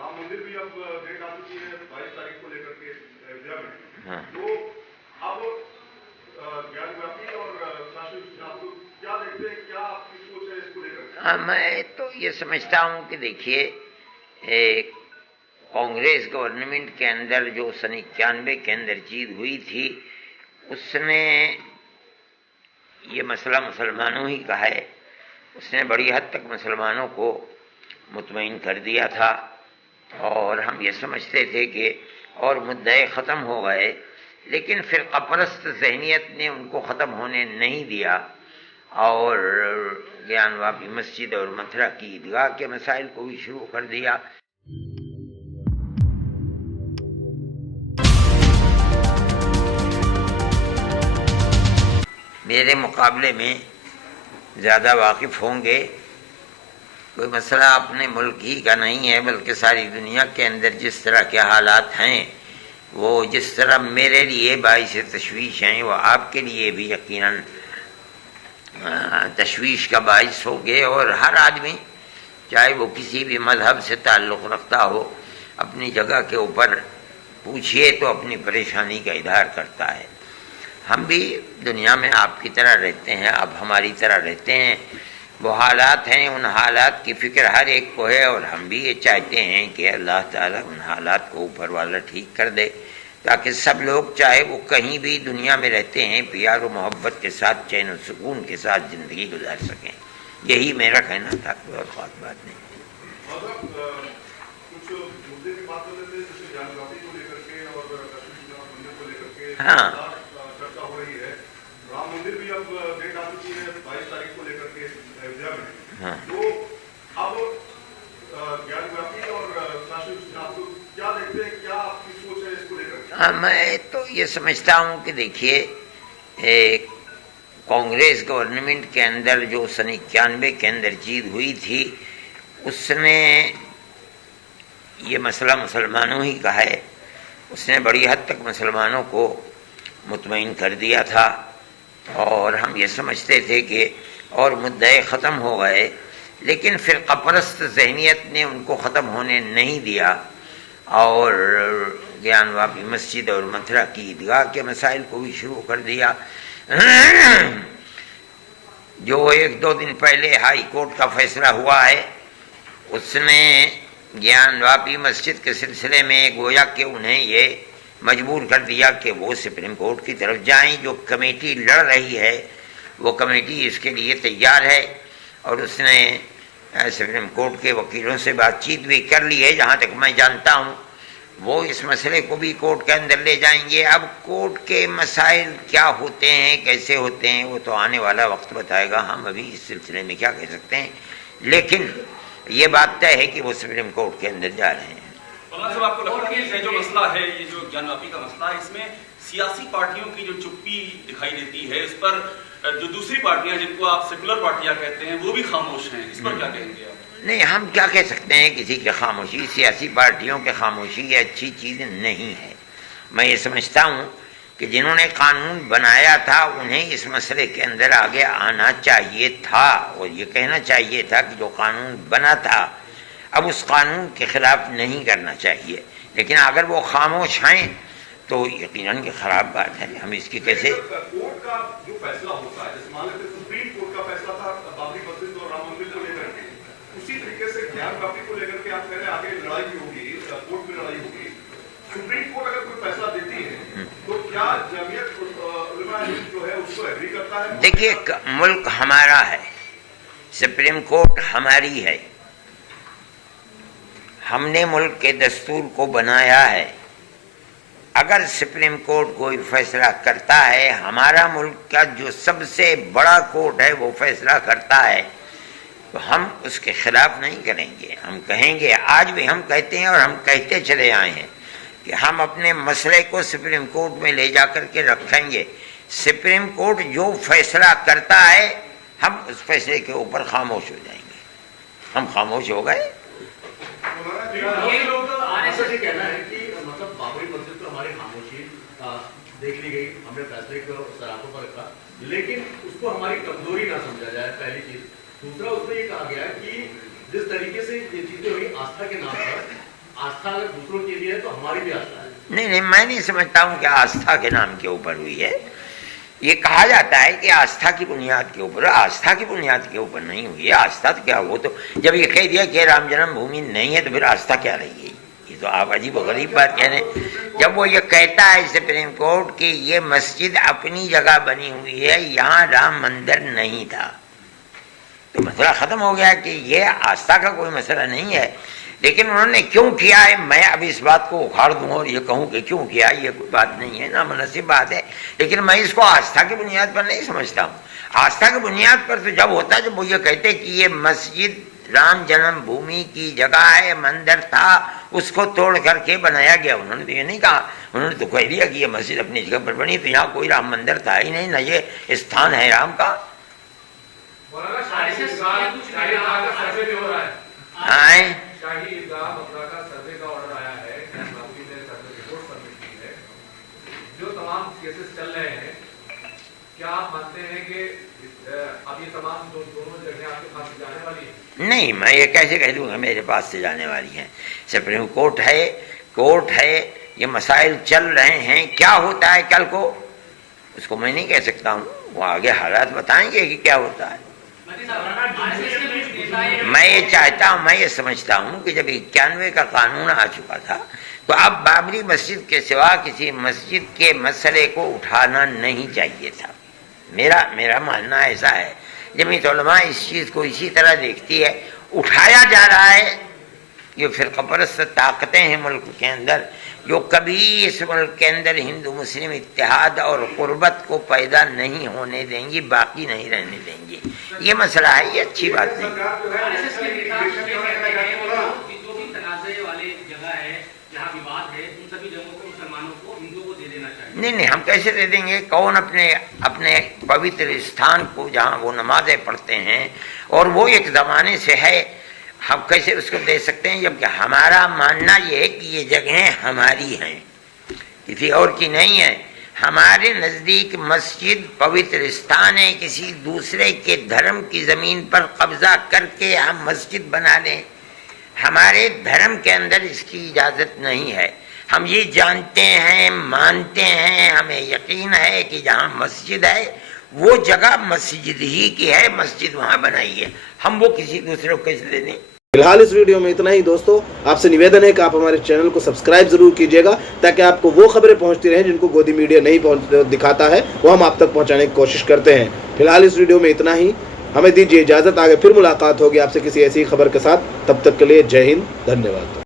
राम मंदिर भी अब डेट आ चुकी है 22 तारीख को लेकर के अयोध्या में। हाँ। तो अब ज्ञानव्यापी और शासन आप क्या देखते हैं, क्या आपकी सोच है इसको लेकर? मैं तो ये समझता हूँ कि देखिए, कांग्रेस गवर्नमेंट के अंदर जो सन 91 के अंदर चीज हुई थी, उसने ये मसला मुसलमानों ही का है। उसने बड़ी हद तक मुसलमानों को मुतमईन कर दिया था और हम ये समझते थे कि और मुद्दे ख़त्म हो गए, लेकिन फिर परस्त ज़हनियत ने उनको ख़त्म होने नहीं दिया और ज्ञानवापी मस्जिद और मथुरा की ईदगाह के मसाइल को भी शुरू कर दिया। मेरे मुकाबले में ज़्यादा वाकिफ़ होंगे। कोई मसला अपने मुल्क ही का नहीं है, बल्कि सारी दुनिया के अंदर जिस तरह के हालात हैं, वो जिस तरह मेरे लिए बाइस तशवीश हैं, वो आपके लिए भी यकीनन तशवीश का बाइस होंगे। और हर आदमी, चाहे वो किसी भी मजहब से ताल्लुक़ रखता हो, अपनी जगह के ऊपर पूछिए तो अपनी परेशानी का इजहार करता है। हम भी दुनिया में आपकी तरह रहते हैं, आप हमारी तरह रहते हैं। वो हालात हैं, उन हालात की फ़िक्र हर एक को है और हम भी ये चाहते हैं कि अल्लाह ताला उन हालात को ऊपर वाला ठीक कर दे, ताकि सब लोग, चाहे वो कहीं भी दुनिया में रहते हैं, प्यार और मोहब्बत के साथ, चैन और सुकून के साथ ज़िंदगी गुजार सकें। यही मेरा कहना था, कोई और ख़ास बात नहीं। हाँ, चर्चा हो रही है, राम मंदिर भी अब डेट आ चुकी है 22 तारीख को लेकर के अयोध्या में। हाँ। तो अब ज्ञानव्यापी और शासन आप क्या देखते हैं, क्या आपकी सोच है इसको लेकर? मैं तो ये समझता हूँ कि देखिए, कांग्रेस गवर्नमेंट के अंदर जो सन 91 के अंदर चीज हुई थी, उसने ये मसला मुसलमानों ही का है। उसने बड़ी हद तक मुसलमानों को मुतमईन कर दिया था और हम ये समझते थे कि और मुद्दे ख़त्म हो गए, लेकिन फिर परस्त ज़हनियत ने उनको ख़त्म होने नहीं दिया और ज्ञानवापी मस्जिद और मथुरा की ईदगाह के मसाइल को भी शुरू कर दिया। जो एक दो दिन पहले हाई कोर्ट का फैसला हुआ है, उसने ज्ञानवापी मस्जिद के सिलसिले में गोया कि उन्हें ये मजबूर कर दिया कि वो सुप्रीम कोर्ट की तरफ जाएं। जो कमेटी लड़ रही है, वो कमेटी इसके लिए तैयार है और उसने सुप्रीम कोर्ट के वकीलों से बातचीत भी कर ली है। जहाँ तक मैं जानता हूँ, वो इस मसले को भी कोर्ट के अंदर ले जाएंगे। अब कोर्ट के मसाइल क्या होते हैं, कैसे होते हैं, वो तो आने वाला वक्त बताएगा। हम अभी इस सिलसिले में क्या कह सकते हैं, लेकिन ये बात तय है कि वो सुप्रीम कोर्ट के अंदर जा रहे हैं। साहब, आपको लगता है कि ये जो मसला है, ये जो ज्ञानव्यापी का मसला है, इसमें सियासी पार्टियों की जो चुप्पी दिखाई देती है, इस पर जो दूसरी पार्टियां जिनको आप सेकुलर पार्टियां कहते हैं, वो भी खामोश हैं, इस पर क्या कहेंगे आप? नहीं, हम क्या कह सकते हैं किसी की खामोशी, सियासी पार्टियों की खामोशी ये अच्छी चीज़ नहीं है। मैं ये समझता हूँ कि जिन्होंने कानून बनाया था, उन्हें इस मसले के अंदर आगे आना चाहिए था और ये कहना चाहिए था कि जो कानून बना था, अब उस कानून के खिलाफ नहीं करना चाहिए। लेकिन अगर वो खामोश हैं तो यकीनन की ख़राब बात है। हम इसकी कैसे कोर्ट का जो फैसला होता है, जैसे मान लेते सुप्रीम कोर्ट का फैसला था बाबरी मस्जिद और राम मंदिर को लेकर के, उसी तरीके से ज्ञानव्यापी को लेकर के आप कह रहे हैं आगे लड़ाई भी होगी, कोर्ट में लड़ाई होगी। सुप्रीम कोर्ट अगर कोई फैसला देती है तो क्या जमीयत उलमा जो है उसको एग्री करता है? देखिए, मुल्क हमारा है, सुप्रीम कोर्ट हमारी है, हमने मुल्क के दस्तूर को बनाया है। अगर सुप्रीम कोर्ट कोई फैसला करता है, हमारा मुल्क का जो सबसे बड़ा कोर्ट है वो फैसला करता है, तो हम उसके खिलाफ नहीं करेंगे। हम कहेंगे, आज भी हम कहते हैं और हम कहते चले आए हैं कि हम अपने मसले को सुप्रीम कोर्ट में ले जा कर के रखेंगे। सुप्रीम कोर्ट जो फैसला करता है, हम उस फैसले के ऊपर खामोश हो जाएंगे। हम खामोश हो गए। ये लोग आने से कहना है कि मतलब बाबरी मस्जिद पर हमारी खामोशी देख ली गई, हमने फैसले को सराहतों पर रखा, लेकिन उसको हमारी कमजोरी ना समझा जाए, पहली चीज। दूसरा, उसमें ये कहा गया कि जिस तरीके से ये चीजें हुई आस्था के नाम पर, आस्था अगर दूसरों के लिए है तो हमारी भी आस्था है। नहीं, मैं नहीं समझता हूँ कि आस्था के नाम के ऊपर हुई है। ये कहा जाता है कि आस्था की बुनियाद के ऊपर, आस्था की बुनियाद के ऊपर नहीं हुई है। आस्था तो क्या, वो तो जब ये कह दिया कि राम जन्मभूमि नहीं है तो फिर आस्था क्या रही है? ये तो आप अजीब व गरीब बात कह रहे हैं। जब वो ये कहता है सुप्रीम कोर्ट कि ये मस्जिद अपनी जगह बनी हुई है, यहाँ राम मंदिर नहीं था, तो मसला खत्म हो गया कि ये आस्था का कोई मसला नहीं है। लेकिन उन्होंने क्यों किया है, मैं अब इस बात को उखाड़ दूं और ये कहूं कि क्यों किया, ये कोई बात नहीं है, ना मुनासिब बात है। लेकिन मैं इसको आस्था की बुनियाद पर नहीं समझता हूँ। आस्था की बुनियाद पर तो जब होता है जब वो ये कहते कि ये मस्जिद राम जन्मभूमि की जगह है, मंदिर था, उसको तोड़ करके बनाया गया। उन्होंने तो ये नहीं कहा, उन्होंने तो कह दिया कि ये मस्जिद अपनी जगह पर बनी, तो यहाँ कोई राम मंदिर था ही नहीं, ना ये स्थान है राम का। शाही ईदगाह मथुरा का सर्वे का ऑर्डर आया है, बाबूजी ने सर्वे रिपोर्ट सबमिट की है। जो तमाम केसेस चल रहे हैं, क्या आप मानते हैं कि अब ये तमाम दोनों जगह आपके पास से जाने वाली है? नहीं, मैं ये कैसे कह दूंगा मेरे पास से जाने वाली है? सुप्रीम कोर्ट है, कोर्ट है, ये मसाइल चल रहे हैं। क्या होता है कल को उसको मैं नहीं कह सकता हूँ, वो आगे हालात बताएंगे कि क्या होता है। मैं ये चाहता हूँ, मैं ये समझता हूँ कि जब 91 का कानून आ चुका था तो अब बाबरी मस्जिद के सिवा किसी मस्जिद के मसले को उठाना नहीं चाहिए था। मेरा मानना ऐसा है। जमीयत उलमा इस चीज़ को इसी तरह देखती है। उठाया जा रहा है, ये फिरका परस्त ताकतें हैं मुल्क के अंदर जो कभी इस मुल्क के अंदर हिंदू मुस्लिम इत्तेहाद और कुर्बत को पैदा नहीं होने देंगी, बाकी नहीं रहने देंगी। ये मसला है, ये अच्छी बात नहीं। नहीं, हम कैसे दे देंगे? कौन अपने पवित्र स्थान को जहाँ वो नमाजें पढ़ते हैं और वो एक ज़माने से है, हम कैसे उसको दे सकते हैं? जबकि हमारा मानना ये है कि ये जगहें हमारी हैं, किसी और की नहीं है। हमारे नज़दीक मस्जिद पवित्र स्थान है, किसी दूसरे के धर्म की ज़मीन पर कब्जा करके हम मस्जिद बना लें, हमारे धर्म के अंदर इसकी इजाज़त नहीं है। हम ये जानते हैं, मानते हैं, हमें यकीन है कि जहाँ मस्जिद है वो जगह मस्जिद ही की है, मस्जिद वहाँ बनाई है, हम वो किसी दूसरे को कैसे दे दें? फिलहाल इस वीडियो में इतना ही दोस्तों। आपसे निवेदन है कि आप हमारे चैनल को सब्सक्राइब जरूर कीजिएगा ताकि आपको वो खबरें पहुंचती रहें जिनको गोदी मीडिया नहीं दिखाता है, वो हम आप तक पहुंचाने की कोशिश करते हैं। फिलहाल इस वीडियो में इतना ही, हमें दीजिए इजाज़त। आगे फिर मुलाकात होगी आपसे किसी ऐसी खबर के साथ। तब तक के लिए जय हिंद, धन्यवाद।